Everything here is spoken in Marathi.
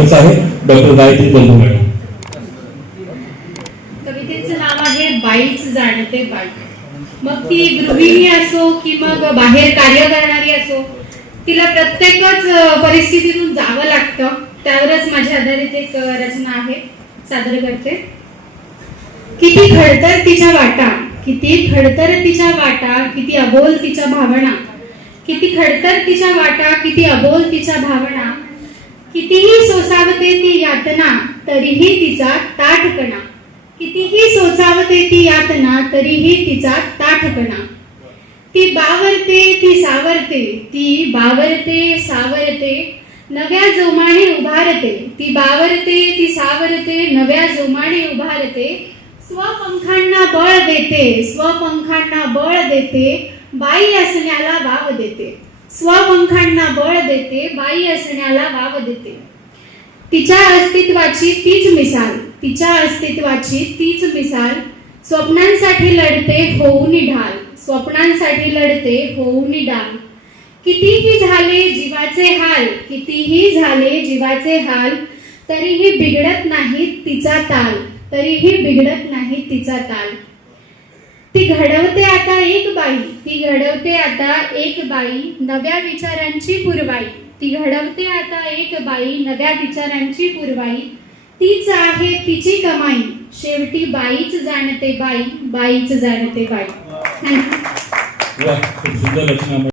लेखक आहे. डॉक्टर गायत्री बंधू मॅडम कवितेचं नाव आहे बाईच जाणते बाई. मग ती गृहिणी असो की मग बाहेर कार्य करणारी असो तिला प्रत्येकच परिस्थितीतून जावं लागतं. त्यावरच माझ्या आधारित एक रचना आहे सादर करते. किती खडतर तिच्या वाटा किती खडतर तिच्या वाटा किती अबोल तिच्या भावना. किती खडतर तिच्या वाटा किती अबोल तिच्या भावना. कितीही सोसावते ती यातना तरीही तिचा ताठपणा कितीही सोचावते ती यातना तरीही तिचा ताठपणा ती बावरते ती सावरते ती बावरते सावरते नव्या जोमाने उभारते. ती बावरते ती सावरते नव्या जोमाने उभारते. स्वपंखांना बळ देते स्वपंखांना बळ देते बाई असण्याला वाव देते. स्वपंखांना बळ देते बाई असण्याला वाव देते. तिच्या अस्तित्वाची तीच मिसाल तिच्या अस्तित्वाची तीच मिसाल स्वप्नांसाठी लढते होऊन ढाल स्वप्नांसाठी लढते होऊन डाल. कितीही झाले जीवाचे हाल कितीही झाले जीवाचे हाल तरीही बिघडत नाही तिचा ताल तरीही बिघडत नाही तिचा ताल. ती घडवते एक बाई ती घडवते आता एक बाई नव्या विचारांची पुरवाई. ती घडवते आता एक बाई नव्या विचारांची पुरवाई. तीच आहे तिची कमाई. शेवटी बाईच जाणते बाई बाईच जाणते बाई. थँक्यू खूप सुंदर